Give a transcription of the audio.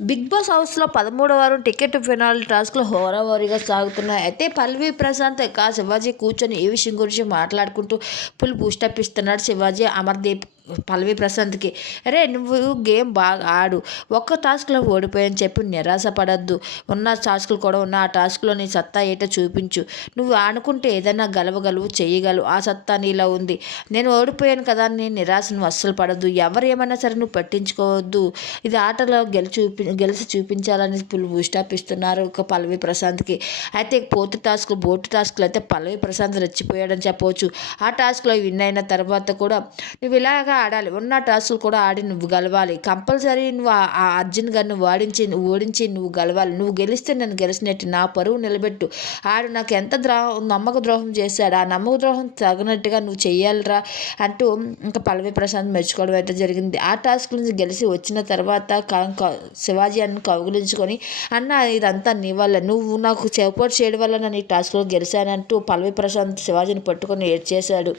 Big boss హౌస్లో 13వ వారం ticket phenol టాస్క్లు హోరాహోరీగా సాగుతున్నాయి. అయితే పల్లవి ప్రశాంత్ శివాజీ కూర్చొని ఈ విషయం గురించి మాట్లాడుకుంటూ ఫుల్ బూస్టప్ ఇస్తున్నాడు శివాజీ అమర్దీప్ పల్లవి ప్రశాంత్కి. అరే నువ్వు గేమ్ బాగా ఆడు, ఒక్క టాస్క్లో ఓడిపోయని చెప్పి నిరాశపడద్దు. ఉన్న టాస్కులు కూడా ఉన్న ఆ టాస్క్లో నీ సత్తా ఏటో చూపించు. నువ్వు ఆనుకుంటే ఏదైనా గెలవగలవు, చేయగలవు. ఆ సత్తా నీలో ఉంది. నేను ఓడిపోయాను కదా అని నిరాశ నువ్వు అస్సలు పడద్దు. ఎవరు ఏమైనా సరే నువ్వు పట్టించుకోవద్దు. ఇది ఆటలో గెలిచి చూపించాలని ఫుల్ బూస్టప్ ఇస్తున్నారు ఒక పల్లవి ప్రశాంత్కి. అయితే బోటు టాస్క్లు అయితే పల్లవి ప్రశాంత్ రెచ్చిపోయాడని చెప్పవచ్చు. ఆ టాస్క్లో విన్ అయిన తర్వాత కూడా నువ్వు ఇలాగా ఆడాలి. ఉన్న టాస్క్లు కూడా ఆడి నువ్వు గెలవాలి. కంపల్సరీ నువ్వు ఆ అర్జున్ గారిని ఓడించి నువ్వు గెలవాలి. నువ్వు గెలిస్తే నేను గెలిచినట్టు, నా పరువు నిలబెట్టు. ఆడు నాకు ఎంత నమ్మక ద్రోహం చేశాడు, ఆ నమ్మక ద్రోహం తగినట్టుగా నువ్వు చెయ్యాలిరా అంటూ ఇంకా పల్లవి ప్రశాంత్ మెచ్చుకోవడం అయితే జరిగింది. ఆ టాస్క్ నుంచి గెలిచి వచ్చిన తర్వాత శివాజీ అన్న కౌగులించుకొని, అన్న ఇదంతా నీ వల్ల, నువ్వు నాకు సపోర్ట్ చేయడం వల్ల నేను ఈ టాస్క్లో గెలిచానంటూ పల్లవి ప్రశాంత్ శివాజీని పట్టుకొని ఏడ్చేశాడు.